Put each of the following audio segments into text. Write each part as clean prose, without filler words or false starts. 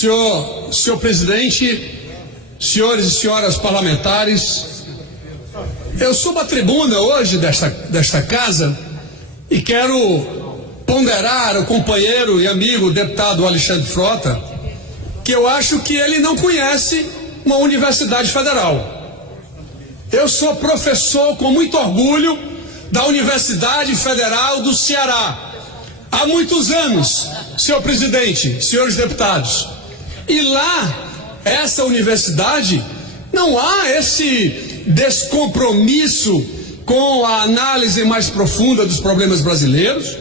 Senhor presidente, senhores e senhoras parlamentares, eu subo à tribuna hoje desta casa e quero ponderar o companheiro e amigo deputado Alexandre Frota, que eu acho que ele não conhece uma universidade federal. Eu sou professor com muito orgulho da Universidade Federal do Ceará há muitos anos, senhor presidente, senhores deputados. E lá, essa universidade, não há esse descompromisso com a análise mais profunda dos problemas brasileiros,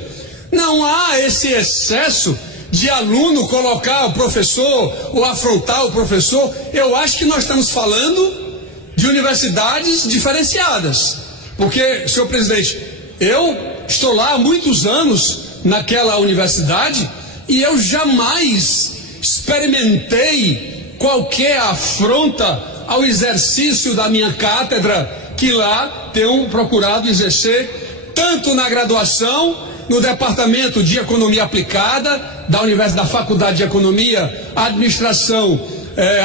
não há esse excesso de aluno colocar o professor ou afrontar o professor. Eu acho que nós estamos falando de universidades diferenciadas, porque, senhor presidente, eu estou lá há muitos anos naquela universidade e eu jamais experimentei qualquer afronta ao exercício da minha cátedra, que lá tenho procurado exercer tanto na graduação, no Departamento de Economia Aplicada da Faculdade de Economia, Administração,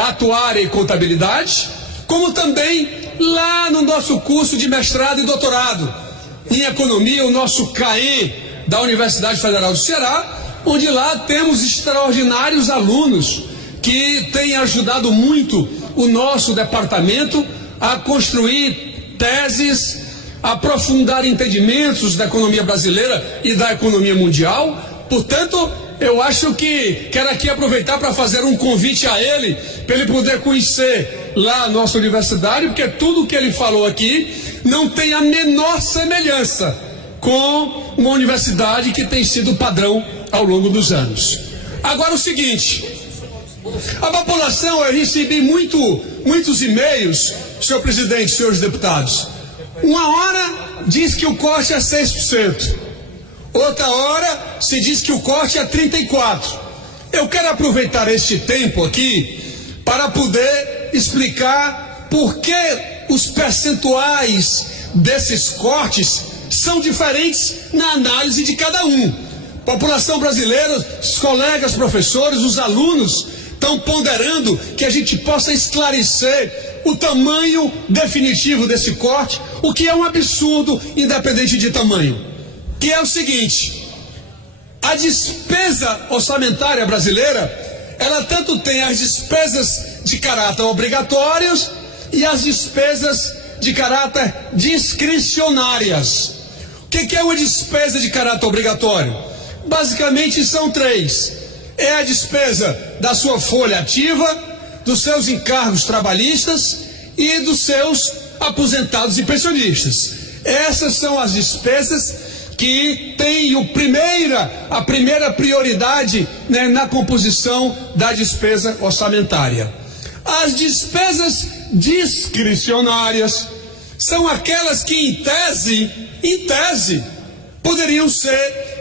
Atuária e Contabilidade, como também lá no nosso curso de mestrado e doutorado em Economia, o nosso CAE da Universidade Federal do Ceará, onde lá temos extraordinários alunos que têm ajudado muito o nosso departamento a construir teses, aprofundar entendimentos da economia brasileira e da economia mundial. Portanto, eu acho que quero aqui aproveitar para fazer um convite a ele, para ele poder conhecer lá a nossa universidade, porque tudo que ele falou aqui não tem a menor semelhança com uma universidade que tem sido padrão ao longo dos anos. Agora o seguinte, a população, eu recebi muitos e-mails, senhor presidente, senhores deputados. Uma hora diz que o corte é 6%, outra hora se diz que o corte é 34%. Eu quero aproveitar este tempo aqui para poder explicar por que os percentuais desses cortes são diferentes na análise de cada um. População brasileira, os colegas professores, os alunos estão ponderando que a gente possa esclarecer o tamanho definitivo desse corte, o que é um absurdo independente de tamanho. Que é o seguinte: a despesa orçamentária brasileira, ela tanto tem as despesas de caráter obrigatórias e as despesas de caráter discricionárias. O que é uma despesa de caráter obrigatório? Basicamente são três: é a despesa da sua folha ativa, dos seus encargos trabalhistas e dos seus aposentados e pensionistas. Essas são as despesas que têm a primeira prioridade, né, na composição da despesa orçamentária. As despesas discricionárias são aquelas que em tese, poderiam ser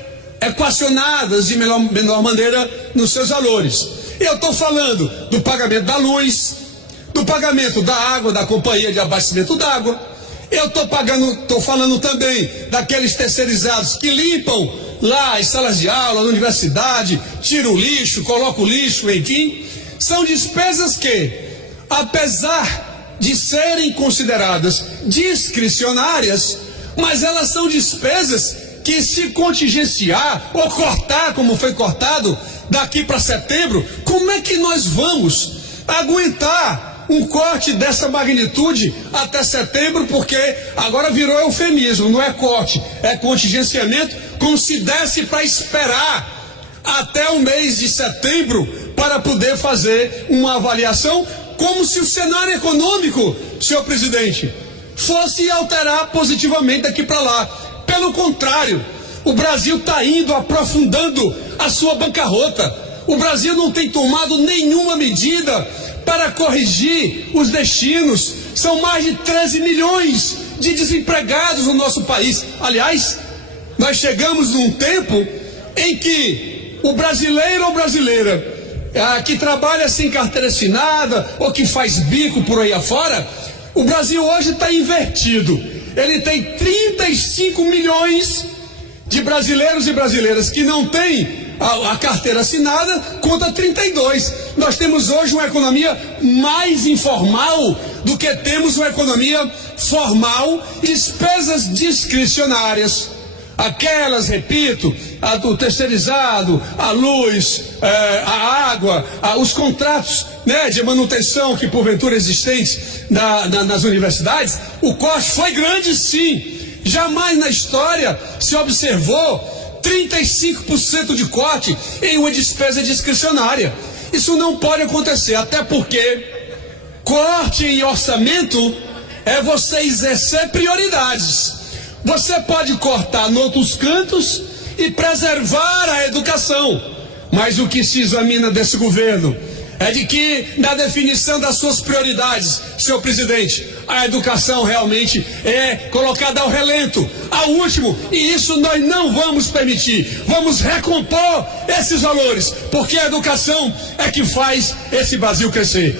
equacionadas de menor maneira nos seus valores. Eu estou falando do pagamento da luz, do pagamento da água, da companhia de abastecimento d'água. Eu estou falando também daqueles terceirizados que limpam lá as salas de aula, na universidade, tiram o lixo, colocam o lixo, enfim. São despesas que, apesar de serem consideradas discricionárias, mas elas são despesas que, se contingenciar ou cortar, como foi cortado daqui para setembro, como é que nós vamos aguentar um corte dessa magnitude até setembro? Porque agora virou eufemismo, não é corte, é contingenciamento, como se desse para esperar até o mês de setembro para poder fazer uma avaliação, como se o cenário econômico, senhor presidente, fosse alterar positivamente daqui para lá. Pelo contrário, o Brasil está indo aprofundando a sua bancarrota. O Brasil não tem tomado nenhuma medida para corrigir os destinos. São mais de 13 milhões de desempregados no nosso país. Aliás, nós chegamos num tempo em que o brasileiro ou brasileira que trabalha sem carteira assinada ou que faz bico por aí afora, o Brasil hoje está invertido. Ele tem 35 milhões de brasileiros e brasileiras que não têm a carteira assinada conta 32. Nós temos hoje uma economia mais informal do que temos uma economia formal, despesas discricionárias. Aquelas, repito, o terceirizado, a luz, a água, os contratos, né, de manutenção que porventura existentes nas universidades, o corte foi grande sim. Jamais na história se observou 35% de corte em uma despesa discricionária. Isso não pode acontecer, até porque corte em orçamento é você exercer prioridades. Você pode cortar em outros cantos e preservar a educação, mas o que se examina desse governo é de que, na definição das suas prioridades, senhor presidente, a educação realmente é colocada ao relento, ao último, e isso nós não vamos permitir. Vamos recompor esses valores, porque a educação é que faz esse Brasil crescer.